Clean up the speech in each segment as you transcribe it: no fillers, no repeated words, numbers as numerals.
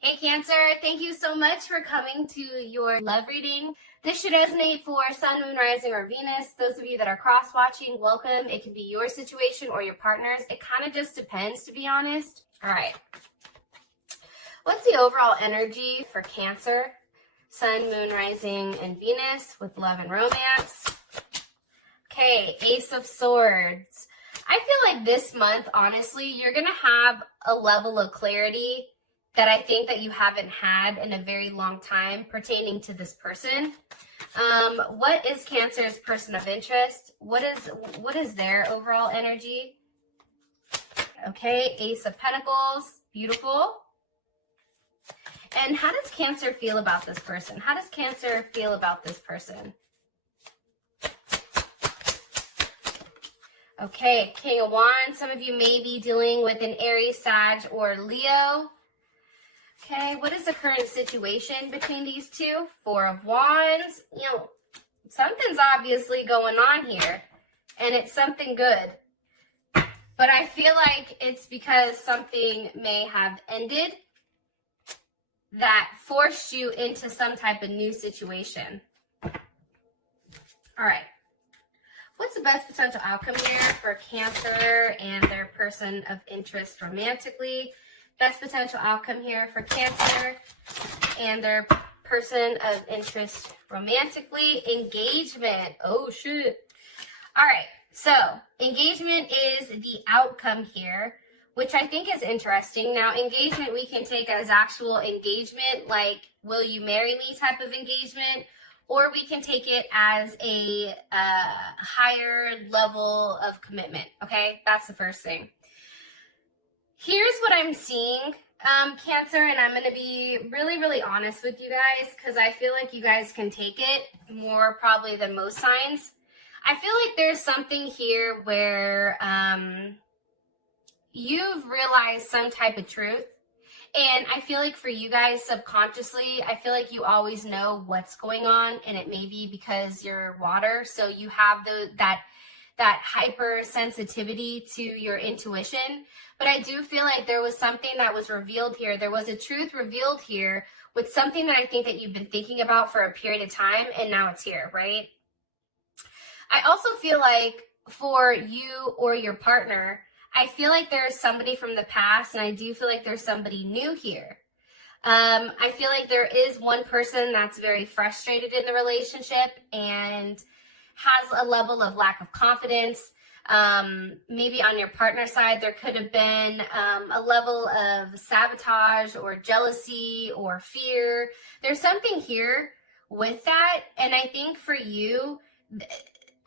Hey Cancer, thank you so much for coming to your love reading. This should resonate for Sun, Moon, Rising, or Venus. Those of you that are cross-watching, welcome. It can be your situation or your partner's. It kind of just depends, to be honest. All right. What's the overall energy for Cancer, Sun, Moon, Rising, and Venus with love and romance? Okay, Ace of Swords. I feel like this month, honestly, you're going to have a level of clarity that I think that you haven't had in a very long time pertaining to this person. What is Cancer's person of interest? What is their overall energy? Okay, Ace of Pentacles, beautiful. And how does Cancer feel about this person? How does Cancer feel about this person? Okay, King of Wands. Some of you may be dealing with an Aries, Sag, or Leo. Okay, what is the current situation between these two? Four of Wands. You know, something's obviously going on here, and it's something good. But I feel like it's because something may have ended that forced you into some type of new situation. All right. What's the best potential outcome here for Cancer and their person of interest romantically? Best potential outcome here for Cancer and their person of interest romantically. Engagement. Oh, shoot. All right. So engagement is the outcome here, which I think is interesting. Now, engagement we can take as actual engagement, like will you marry me type of engagement, or we can take it as a higher level of commitment, okay? That's the first thing. Here's what I'm seeing, Cancer, and I'm going to be really, really honest with you guys because I feel like you guys can take it more probably than most signs. I feel like there's something here where you've realized some type of truth. And I feel like for you guys subconsciously, I feel like you always know what's going on, and it may be because you're water, so you have that hypersensitivity to your intuition. But I do feel like there was something that was revealed here. There was a truth revealed here with something that I think that you've been thinking about for a period of time, and now it's here, right? I also feel like for you or your partner, I feel like there's somebody from the past, and I do feel like there's somebody new here. I feel like there is one person that's very frustrated in the relationship and has a level of lack of confidence. Maybe on your partner side, there could have been a level of sabotage or jealousy or fear. There's something here with that, and I think for you,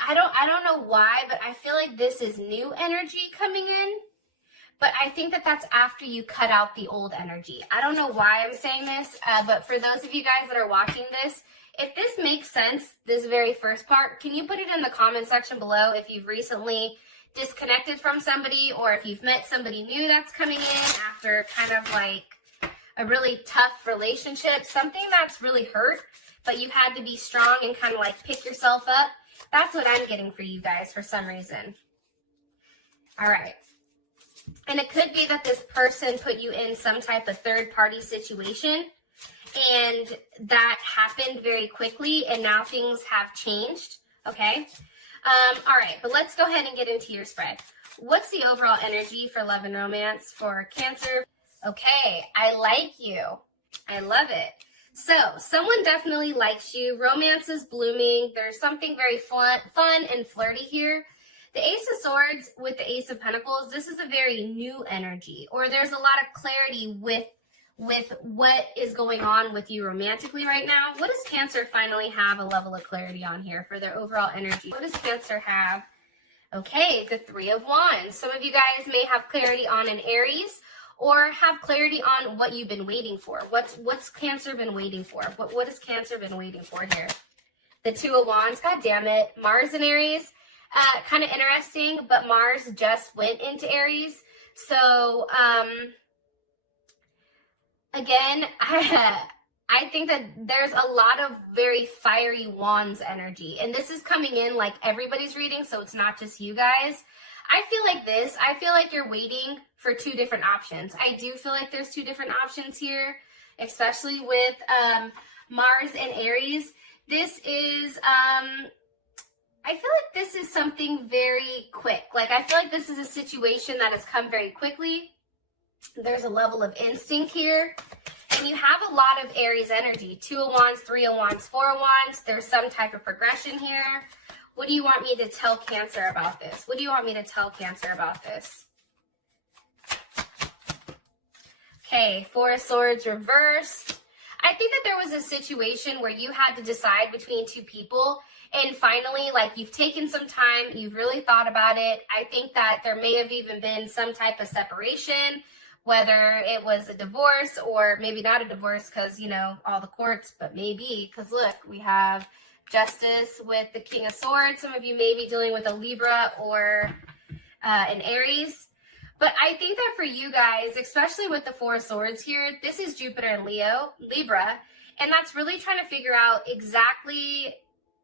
I don't know why, but I feel like this is new energy coming in, but I think that that's after you cut out the old energy. I don't know why I'm saying this, but for those of you guys that are watching this, if this makes sense, this very first part, can you put it in the comment section below if you've recently disconnected from somebody or if you've met somebody new that's coming in after kind of like a really tough relationship, something that's really hurt, but you had to be strong and kind of like pick yourself up. That's what I'm getting for you guys for some reason. All right. And it could be that this person put you in some type of third-party situation, and that happened very quickly, and now things have changed, okay? All right, but let's go ahead and get into your spread. What's the overall energy for love and romance for Cancer? Okay, I like you. I love it. So, someone definitely likes you. Romance is blooming. There's something very fun and flirty here. The Ace of Swords with the Ace of Pentacles, this is a very new energy, or there's a lot of clarity with what is going on with you romantically right now. What does Cancer finally have a level of clarity on here for their overall energy? What does Cancer have? Okay, the Three of Wands. Some of you guys may have clarity on an Aries, or have clarity on what you've been waiting for. What's Cancer been waiting for? What has Cancer been waiting for here? The Two of Wands, god damn it. Mars and Aries, kind of interesting, but Mars just went into Aries. So, again, I think that there's a lot of very fiery Wands energy. And this is coming in like everybody's reading, so it's not just you guys. I feel like this. I feel like you're waiting for two different options. I do feel like there's two different options here, especially with Mars and Aries. This is, I feel like this is something very quick. Like, I feel like this is a situation that has come very quickly. There's a level of instinct here. And you have a lot of Aries energy. 2 of Wands, 3 of Wands, 4 of Wands. There's some type of progression here. What do you want me to tell Cancer about this? What do you want me to tell Cancer about this? Okay, 4 of Swords reversed. I think that there was a situation where you had to decide between two people, and finally, like, you've taken some time, you've really thought about it. I think that there may have even been some type of separation, whether it was a divorce or maybe not a divorce because, you know, all the courts, but maybe, because look, we have Justice with the King of Swords. Some of you may be dealing with a Libra or an Aries. But I think that for you guys, especially with the 4 of Swords here, this is Jupiter and Libra, and that's really trying to figure out exactly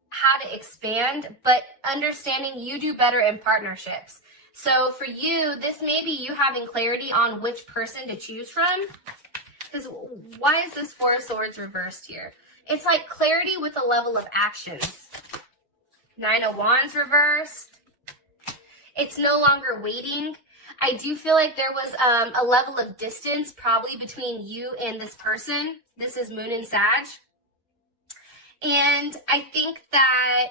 how to expand, but understanding you do better in partnerships. So for you, this may be you having clarity on which person to choose from. Because why is this 4 of Swords reversed here? It's like clarity with a level of actions. 9 of Wands reversed. It's no longer waiting. I do feel like there was a level of distance probably between you and this person. This is Moon and Sag. And I think that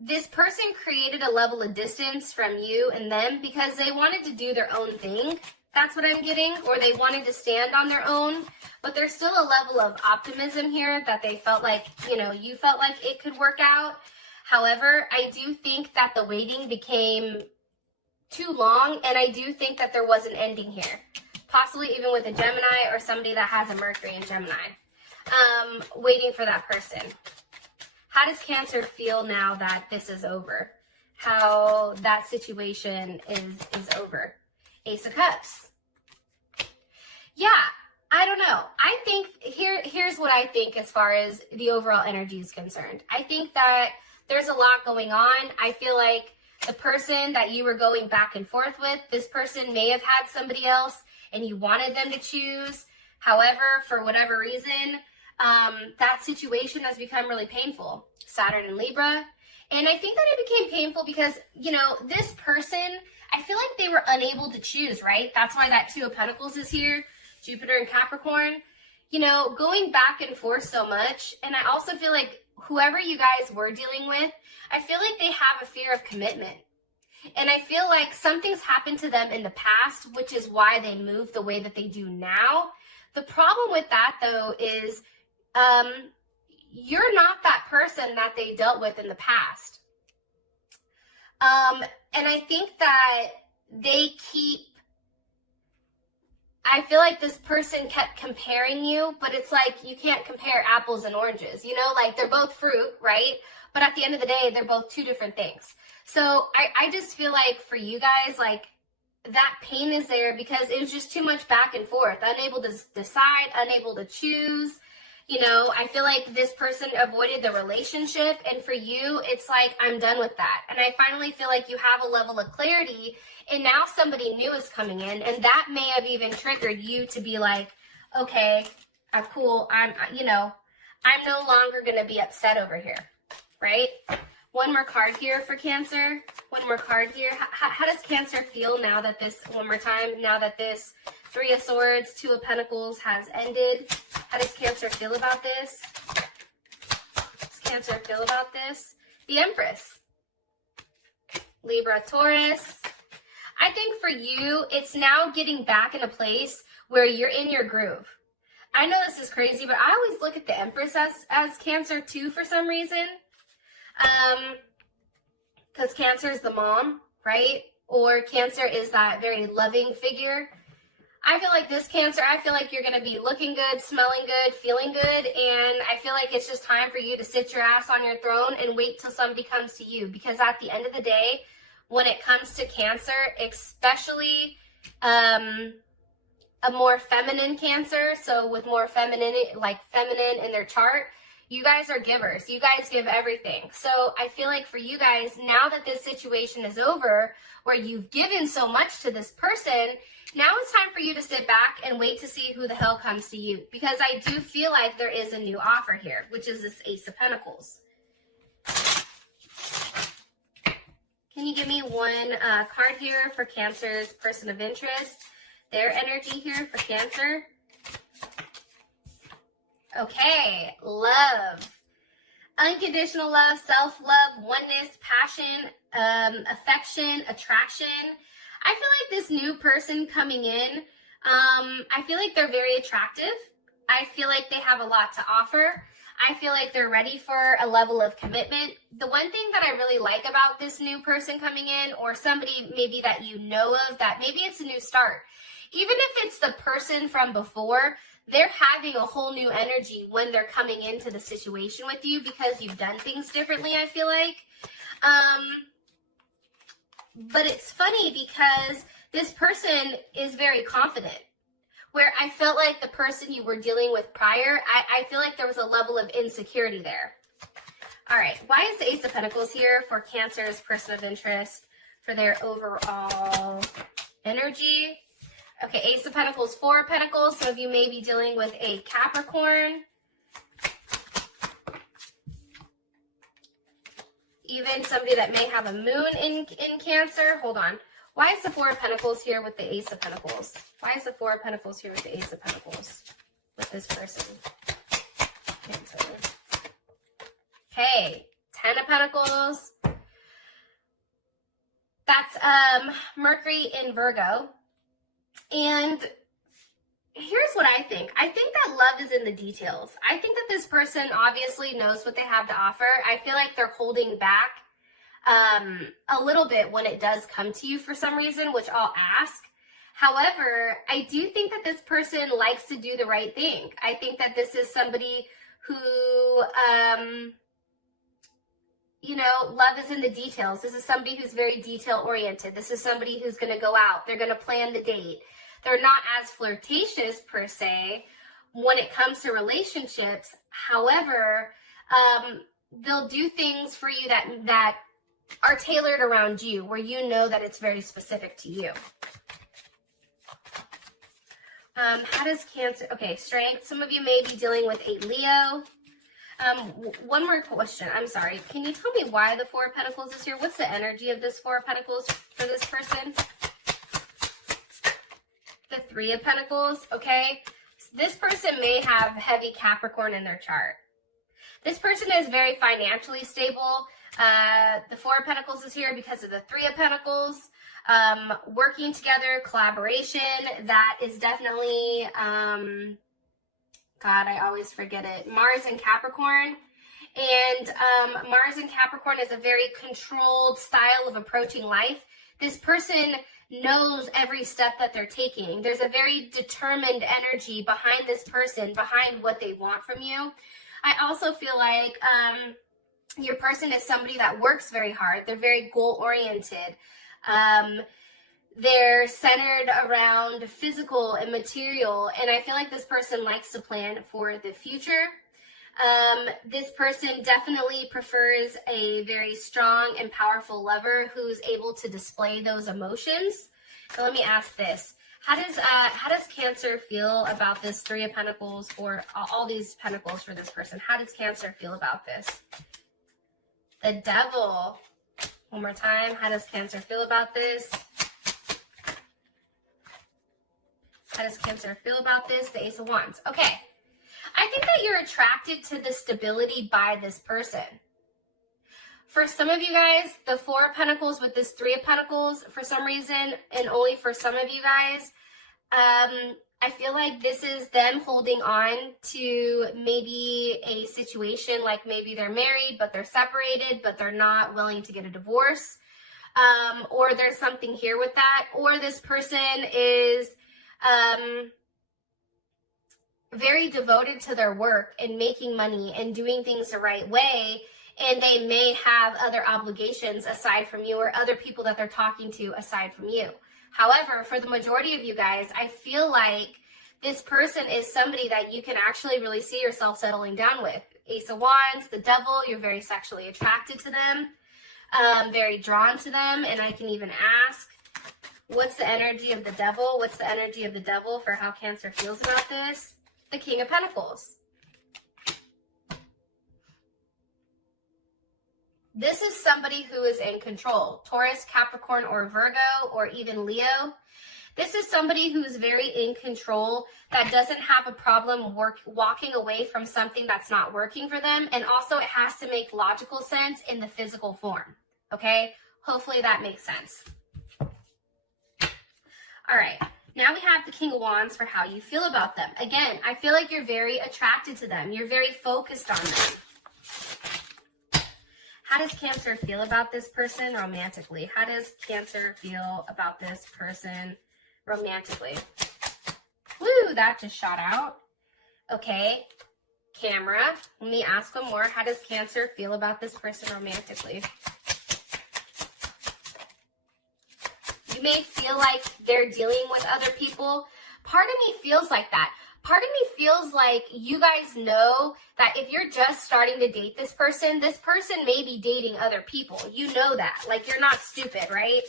this person created a level of distance from you and them because they wanted to do their own thing. That's what I'm getting. Or they wanted to stand on their own. But there's still a level of optimism here that they felt like, you know, you felt like it could work out. However, I do think that the waiting became too long, and I do think that there was an ending here, possibly even with a Gemini or somebody that has a Mercury in Gemini, waiting for that person. How does Cancer feel now that this is over? How that situation is over? Ace of Cups. Yeah, I don't know. I think here's what I think as far as the overall energy is concerned. I think that there's a lot going on. I feel like the person that you were going back and forth with, this person may have had somebody else and you wanted them to choose. However, for whatever reason, that situation has become really painful. Saturn and Libra. And I think that it became painful because, you know, this person, I feel like they were unable to choose, right? That's why that 2 of Pentacles is here. Jupiter and Capricorn. You know, going back and forth so much. And I also feel like whoever you guys were dealing with, I feel like they have a fear of commitment. And I feel like something's happened to them in the past, which is why they move the way that they do now. The problem with that, though, is you're not that person that they dealt with in the past. And I think that I feel like this person kept comparing you, but it's like you can't compare apples and oranges, you know, like they're both fruit, right? But at the end of the day, they're both two different things. So I just feel like for you guys, like that pain is there because it was just too much back and forth, unable to decide, unable to choose. You know, I feel like this person avoided the relationship, and for you, it's like, I'm done with that. And I finally feel like you have a level of clarity, and now somebody new is coming in, and that may have even triggered you to be like, okay, I'm cool. I'm no longer going to be upset over here, right? One more card here for Cancer. One more card here. How does Cancer feel now that this, one more time, now that this 3 of Swords, 2 of Pentacles has ended? How does Cancer feel about this? How does Cancer feel about this? The Empress. Libra, Taurus. I think for you, it's now getting back in a place where you're in your groove. I know this is crazy, but I always look at the Empress as Cancer too for some reason. Because Cancer is the mom, right? Or Cancer is that very loving figure. I feel like this Cancer, I feel like you're going to be looking good, smelling good, feeling good, and I feel like it's just time for you to sit your ass on your throne and wait till somebody comes to you. Because at the end of the day, when it comes to Cancer, especially a more feminine Cancer, so with more feminine, like feminine in their chart, You guys are givers. You guys give everything. So I feel like for you guys, now that this situation is over, where you've given so much to this person, now it's time for you to sit back and wait to see who the hell comes to you. Because I do feel like there is a new offer here, which is this Ace of Pentacles. Can you give me one card here for Cancer's person of interest? Their energy here for Cancer. Okay, love. Unconditional love, self-love, oneness, passion, affection, attraction. I feel like this new person coming in, I feel like they're very attractive. I feel like they have a lot to offer. I feel like they're ready for a level of commitment. The one thing that I really like about this new person coming in, or somebody maybe that you know of, that maybe it's a new start. Even if it's the person from before, they're having a whole new energy when they're coming into the situation with you because you've done things differently, I feel like. But it's funny because this person is very confident. Where I felt like the person you were dealing with prior, I feel like there was a level of insecurity there. All right, why is the Ace of Pentacles here for Cancer's person of interest for their overall energy? Okay, Ace of Pentacles, Four of Pentacles. Some of you may be dealing with a Capricorn. Even somebody that may have a moon in Cancer. Hold on. Why is the Four of Pentacles here with the Ace of Pentacles? Why is the Four of Pentacles here with the Ace of Pentacles with this person? Cancer. Okay, Ten of Pentacles. That's Mercury in Virgo. And here's what I think. I think that love is in the details. I think that this person obviously knows what they have to offer. I feel like they're holding back a little bit when it does come to you for some reason, which I'll ask. However, I do think that this person likes to do the right thing. I think that this is somebody who, love is in the details. This is somebody who's very detail oriented. This is somebody who's going to go out. They're going to plan the date. They're not as flirtatious per se when it comes to relationships. However, they'll do things for you that are tailored around you, where you know that it's very specific to you. How does Cancer, okay, strength. Some of you may be dealing with a Leo. One more question. I'm sorry. Can you tell me why the Four of Pentacles is here? What's the energy of this Four of Pentacles for this person? The Three of Pentacles, okay? This person may have heavy Capricorn in their chart. This person is very financially stable. The Four of Pentacles is here because of the Three of Pentacles. Working together, collaboration, that is definitely, God, I always forget it. Mars and Capricorn. And Mars and Capricorn is a very controlled style of approaching life. This person knows every step that they're taking. There's a very determined energy behind this person, behind what they want from you. I also feel like your person is somebody that works very hard. They're very goal-oriented. They're centered around physical and material, and I feel like this person likes to plan for the future. This person definitely prefers a very strong and powerful lover who's able to display those emotions. So let me ask this. How does Cancer feel about this Three of Pentacles, or all these pentacles for this person? How does Cancer feel about this? The Devil. One more time. How does Cancer feel about this? How does Cancer feel about this? The Ace of Wands. Okay. I think that you're attracted to the stability by this person. For some of you guys, the Four of Pentacles with this Three of Pentacles, for some reason, and only for some of you guys, I feel like this is them holding on to maybe a situation, like maybe they're married, but they're separated, but they're not willing to get a divorce. Or there's something here with that. Or this person is very devoted to their work and making money and doing things the right way, and they may have other obligations aside from you, or other people that they're talking to aside from you. However, for the majority of you guys, I feel like this person is somebody that you can actually really see yourself settling down with. Ace of Wands, the Devil, you're very sexually attracted to them, very drawn to them. And I can even ask, what's the energy of the Devil? What's the energy of the Devil for how Cancer feels about this? The King of Pentacles. This is somebody who is in control. Taurus, Capricorn, or Virgo, or even Leo. This is somebody who's very in control, that doesn't have a problem walking away from something that's not working for them. And also it has to make logical sense in the physical form. Okay? Hopefully that makes sense. All right. Now we have the King of Wands for how you feel about them. Again, I feel like you're very attracted to them. You're very focused on them. How does Cancer feel about this person romantically? How does Cancer feel about this person romantically? Woo, that just shot out. Okay, camera, let me ask one more. How does Cancer feel about this person romantically? You may feel like they're dealing with other people. Part of me feels like that. Part of me feels like you guys know that if you're just starting to date this person may be dating other people. You know that. Like, you're not stupid, right?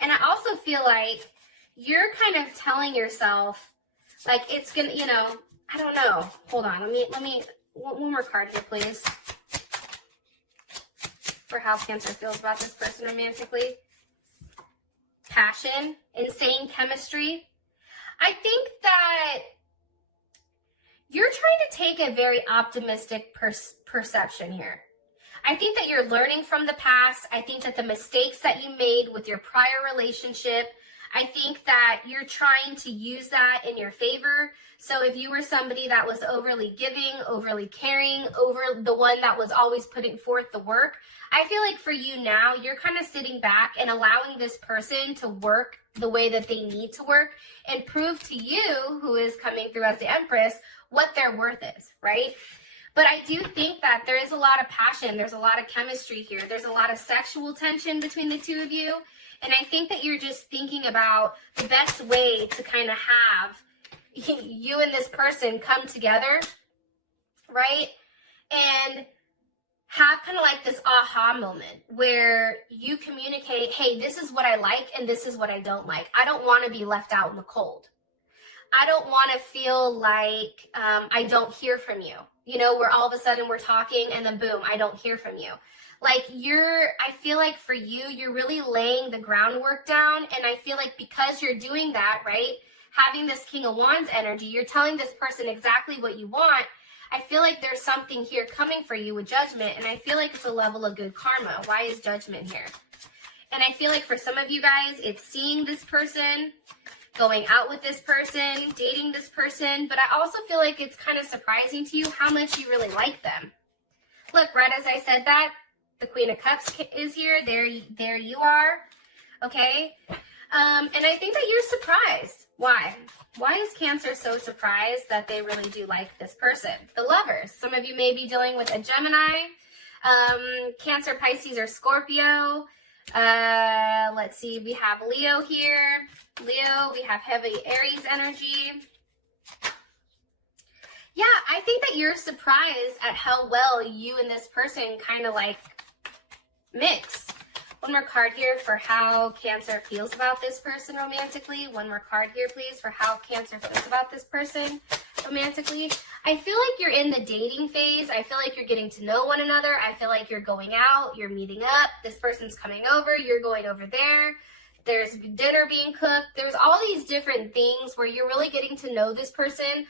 And I also feel like you're kind of telling yourself, like, it's gonna, you know, I don't know. Hold on. Let me, one more card here, please. For how Cancer feels about this person romantically. Passion, insane chemistry. I think that you're trying to take a very optimistic perception here. I think that you're learning from the past. I think that the mistakes that you made with your prior relationship, I think that you're trying to use that in your favor. So if you were somebody that was overly giving, overly caring, over the one that was always putting forth the work, I feel like for you now, you're kind of sitting back and allowing this person to work the way that they need to work and prove to you, who is coming through as the Empress, what their worth is, right? But I do think that there is a lot of passion. There's a lot of chemistry here. There's a lot of sexual tension between the two of you. And I think that you're just thinking about the best way to kind of have you and this person come together, right? And have kind of like this aha moment where you communicate, hey, this is what I like and this is what I don't like. I don't want to be left out in the cold. I don't want to feel like I don't hear from you. You know, where all of a sudden we're talking and then boom, I don't hear from you. Like I feel like for you, you're really laying the groundwork down. And I feel like because you're doing that, right, having this King of Wands energy, you're telling this person exactly what you want. I feel like there's something here coming for you with Judgment. And I feel like it's a level of good karma. Why is Judgment here? And I feel like for some of you guys, it's seeing this person, going out with this person, dating this person. But I also feel like it's kind of surprising to you how much you really like them. Look, right as I said that, the Queen of Cups is here. There you are. Okay? And I think that you're surprised. Why? Why is Cancer so surprised that they really do like this person? The Lovers. Some of you may be dealing with a Gemini, Cancer, Pisces, or Scorpio. Let's see. We have Leo here. Leo, we have heavy Aries energy. Yeah, I think that you're surprised at how well you and this person kind of like mix. One more card here for how Cancer feels about this person romantically. One more card here, please, for how Cancer feels about this person romantically. I feel like you're in the dating phase. I feel like you're getting to know one another. I feel like you're going out, you're meeting up. This person's coming over, you're going over there. There's dinner being cooked. There's all these different things where you're really getting to know this person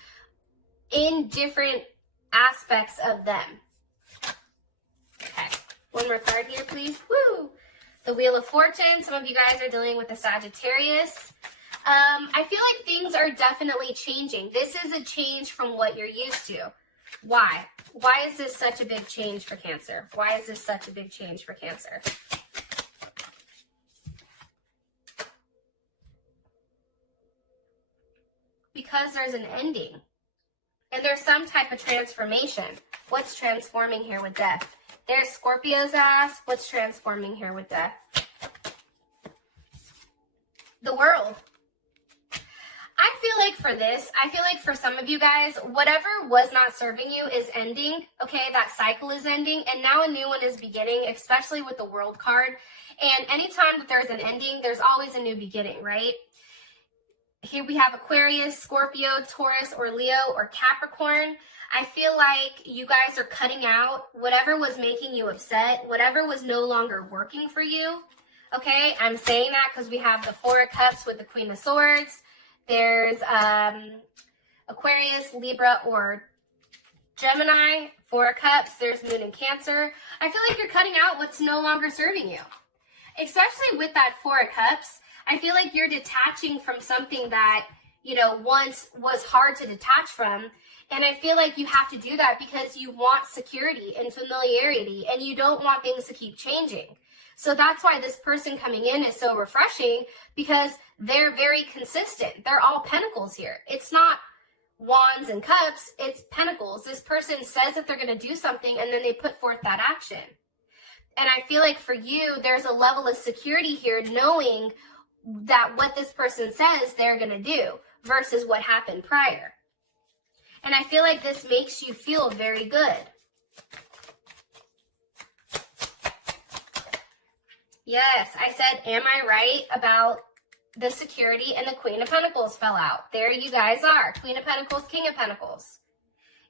in different aspects of them. Okay, one more card here, please. Woo! The Wheel of Fortune. Some of you guys are dealing with a Sagittarius. I feel like things are definitely changing. This is a change from what you're used to. Why? Why is this such a big change for Cancer? Why is this such a big change for Cancer? Because there's an ending. And there's some type of transformation. What's transforming here with Death? There's Scorpio's ass. What's transforming here with Death? The World. I feel like for this, I feel like for some of you guys, whatever was not serving you is ending, okay? That cycle is ending, and now a new one is beginning, especially with the World card. And anytime that there's an ending, there's always a new beginning, right? Here we have Aquarius, Scorpio, Taurus, or Leo, or Capricorn. I feel like you guys are cutting out whatever was making you upset, whatever was no longer working for you. Okay, I'm saying that because we have the Four of Cups with the Queen of Swords. There's Aquarius, Libra, or Gemini. Four of Cups. There's Moon in Cancer. I feel like you're cutting out what's no longer serving you. Especially with that Four of Cups, I feel like you're detaching from something that, you know, once was hard to detach from. And I feel like you have to do that because you want security and familiarity, and you don't want things to keep changing. So that's why this person coming in is so refreshing, because they're very consistent. They're all pentacles here. It's not wands and cups, it's pentacles. This person says that they're going to do something, and then they put forth that action. And I feel like for you, there's a level of security here, knowing that what this person says they're going to do versus what happened prior. And I feel like this makes you feel very good. Yes, I said, am I right about the security, and the Queen of Pentacles fell out. There you guys are. Queen of Pentacles, King of Pentacles.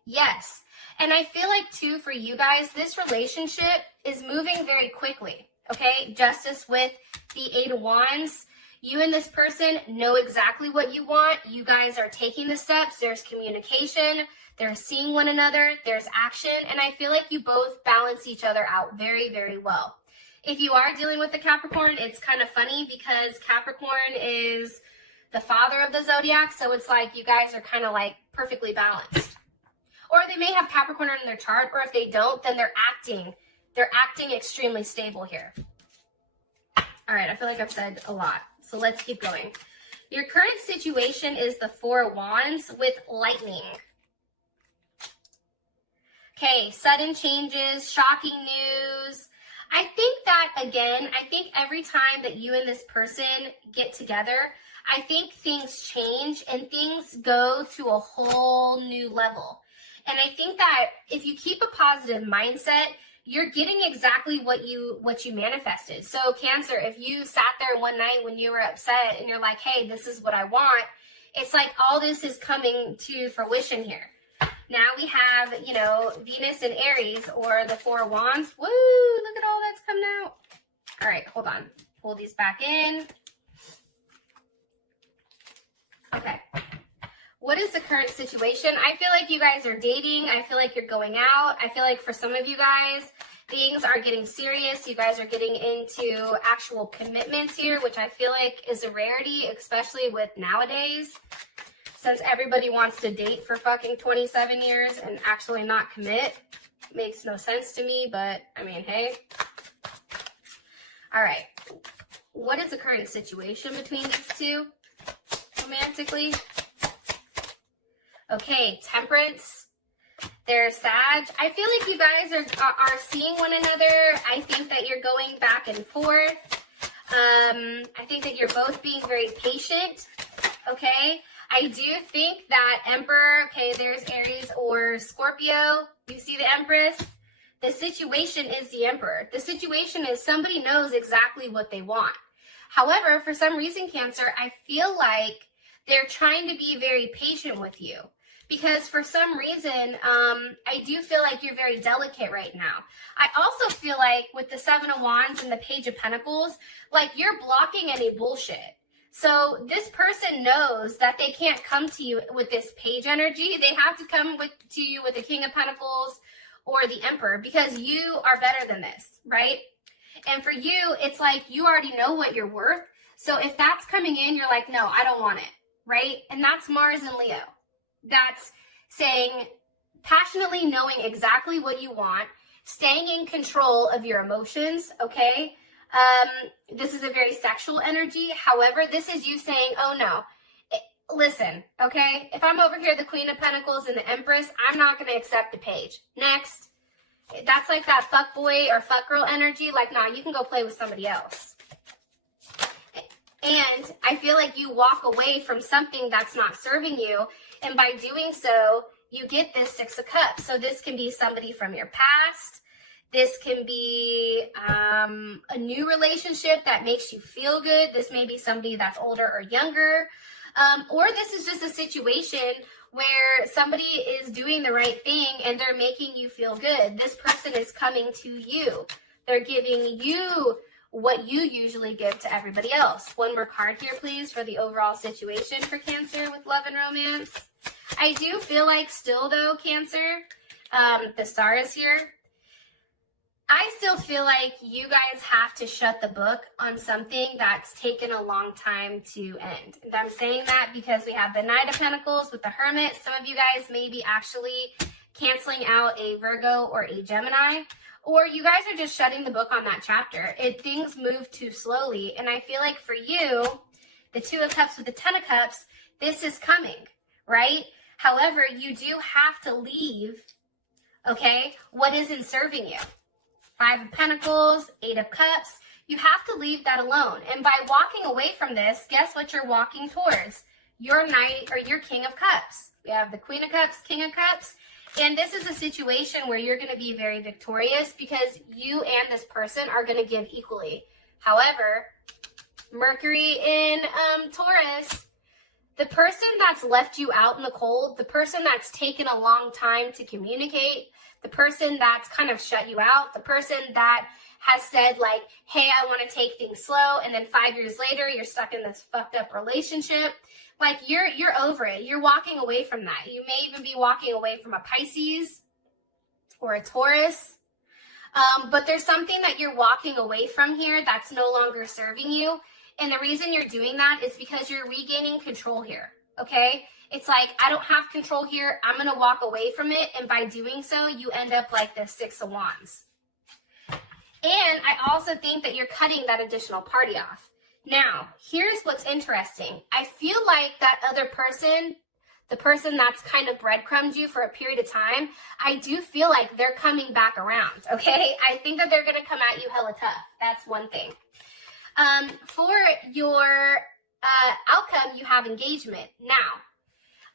Yes. And I feel like, too, for you guys, this relationship is moving very quickly. Okay? Justice with the Eight of Wands. You and this person know exactly what you want. You guys are taking the steps. There's communication. They're seeing one another. There's action. And I feel like you both balance each other out very, very well. If you are dealing with the Capricorn, it's kind of funny because Capricorn is the father of the zodiac. So it's like you guys are kind of like perfectly balanced. Or they may have Capricorn in their chart, or if they don't, then they're acting extremely stable here. All right, I feel like I've said a lot. So let's keep going. Your current situation is the Four of Wands with lightning. Okay, sudden changes, shocking news. I think that, again, I think every time that you and this person get together, I think things change and things go to a whole new level. And I think that if you keep a positive mindset, you're getting exactly what you manifested. So Cancer, if you sat there one night when you were upset and you're like, hey, this is what I want, it's like all this is coming to fruition here. Now we have, you know, Venus and Aries, or the Four of Wands. Woo, look at all that's coming out. All right, hold on. Pull these back in. Okay. What is the current situation? I feel like you guys are dating. I feel like you're going out. I feel like for some of you guys, things are getting serious. You guys are getting into actual commitments here, which I feel like is a rarity, especially with nowadays. Since everybody wants to date for fucking 27 years and actually not commit. Makes no sense to me, but I mean, hey. All right. What is the current situation between these two romantically? Okay, Temperance. There's Sag. I feel like you guys are seeing one another. I think that you're going back and forth. I think that you're both being very patient. Okay. I do think that Emperor, okay, there's Aries or Scorpio. You see the Empress? The situation is the Emperor. The situation is somebody knows exactly what they want. However, for some reason, Cancer, I feel like they're trying to be very patient with you. Because for some reason, I do feel like you're very delicate right now. I also feel like with the Seven of Wands and the Page of Pentacles, like you're blocking any bullshit. So this person knows that they can't come to you with this page energy. They have to come to you with the King of Pentacles or the Emperor, because you are better than this, right? And for you, it's like you already know what you're worth. So if that's coming in, you're like, no, I don't want it, right? And that's Mars and Leo. That's saying passionately knowing exactly what you want, staying in control of your emotions, okay? This is a very sexual energy. However, this is you saying, oh no, listen, okay? If I'm over here, the Queen of Pentacles and the Empress, I'm not going to accept the Page. Next. That's like that fuck boy or fuck girl energy. Like, nah, you can go play with somebody else. And I feel like you walk away from something that's not serving you. And by doing so, you get this Six of Cups. So this can be somebody from your past. This can be a new relationship that makes you feel good. This may be somebody that's older or younger. Or this is just a situation where somebody is doing the right thing and they're making you feel good. This person is coming to you. They're giving you what you usually give to everybody else. One more card here, please, for the overall situation for Cancer with love and romance. I do feel like still, though, Cancer, the Star is here. I still feel like you guys have to shut the book on something that's taken a long time to end. And I'm saying that because we have the Knight of Pentacles with the Hermit. Some of you guys may be actually canceling out a Virgo or a Gemini, or you guys are just shutting the book on that chapter. Things move too slowly. And I feel like for you, the Two of Cups with the Ten of Cups, this is coming, right? However, you do have to leave, okay, what isn't serving you. Five of Pentacles, Eight of Cups. You have to leave that alone. And by walking away from this, guess what you're walking towards? Your Knight or your King of Cups. We have the Queen of Cups, King of Cups. And this is a situation where you're going to be very victorious because you and this person are going to give equally. However, Mercury in Taurus, the person that's left you out in the cold, the person that's taken a long time to communicate, the person that's kind of shut you out, the person that has said like, hey, I want to take things slow, and then 5 years later, you're stuck in this fucked up relationship. Like, you're over it. You're walking away from that. You may even be walking away from a Pisces or a Taurus. But there's something that you're walking away from here that's no longer serving you. And the reason you're doing that is because you're regaining control here, okay? It's like, I don't have control here. I'm going to walk away from it. And by doing so, you end up like the Six of Wands. And I also think that you're cutting that additional party off. Now, here's what's interesting. I feel like that other person, the person that's kind of breadcrumbed you for a period of time, I do feel like they're coming back around, okay? I think that they're going to come at you hella tough. That's one thing. For your outcome, you have engagement. Now,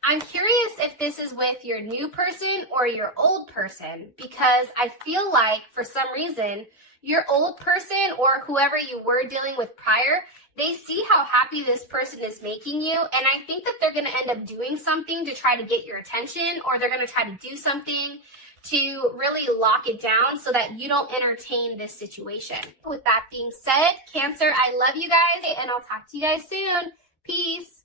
I'm curious if this is with your new person or your old person, because I feel like for some reason, your old person or whoever you were dealing with prior, they see how happy this person is making you, and I think that they're going to end up doing something to try to get your attention, or they're going to try to do something to really lock it down so that you don't entertain this situation. With that being said, Cancer, I love you guys, and I'll talk to you guys soon. Peace.